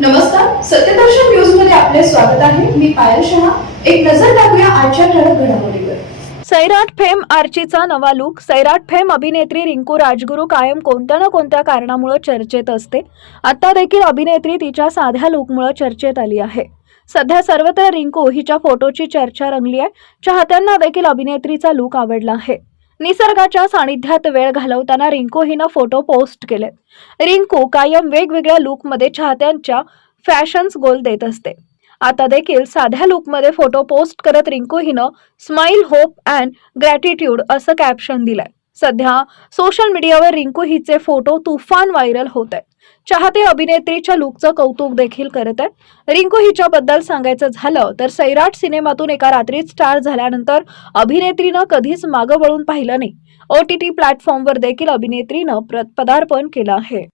नमस्कार सत्यदर्शन न्यूजमध्ये आपले स्वागत आहे. मी पायल शहा. एक नजर टाकूया आजच्या ठळक घडामोडीवर. सैराट फेम आर्चीचा नवा लुक. सैराट फेम अभिनेत्री रिंकू राजगुरू कायम कोणत्या ना कोणत्या कारणामुळे चर्चेत असते? आता देखील अभिनेत्री तिच्या साध्या लुकमुळे चर्चेत आली आहे. सध्या सर्वत्र रिंकू हिच्या फोटोची चर्चा रंगली आहे. चाहत्यांना देखील अभिनेत्रीचा लुक आवडला आहे. निसर्गाच्या सानिध्यात वेळ घालवताना रिंकू हिनं फोटो पोस्ट केले. रिंकू कायम वेगवेगळ्या लुकमध्ये चाहत्यांच्या फॅशन्स गोल देत असते. आता देखील साध्या लुकमध्ये फोटो पोस्ट करत रिंकू हिनं स्माईल होप अँड ग्रॅटिट्यूड असं कॅप्शन दिलंय. सध्या सोशल मीडियावर रिंकू हिचे फोटो तुफान व्हायरल होत आहेत चाहते अभिनेत्रीच्या लुकचं कौतुक देखील करत आहेत. रिंकू हिच्याबद्दल सांगायचं झालं तर सैराट सिनेमातून एका रात्रीत स्टार झाल्यानंतर अभिनेत्रीनं कधीच मागं वळून पाहिलं नाही. ओ टी टी प्लॅटफॉर्मवर देखील अभिनेत्रीनं पदार्पण केलं आहे.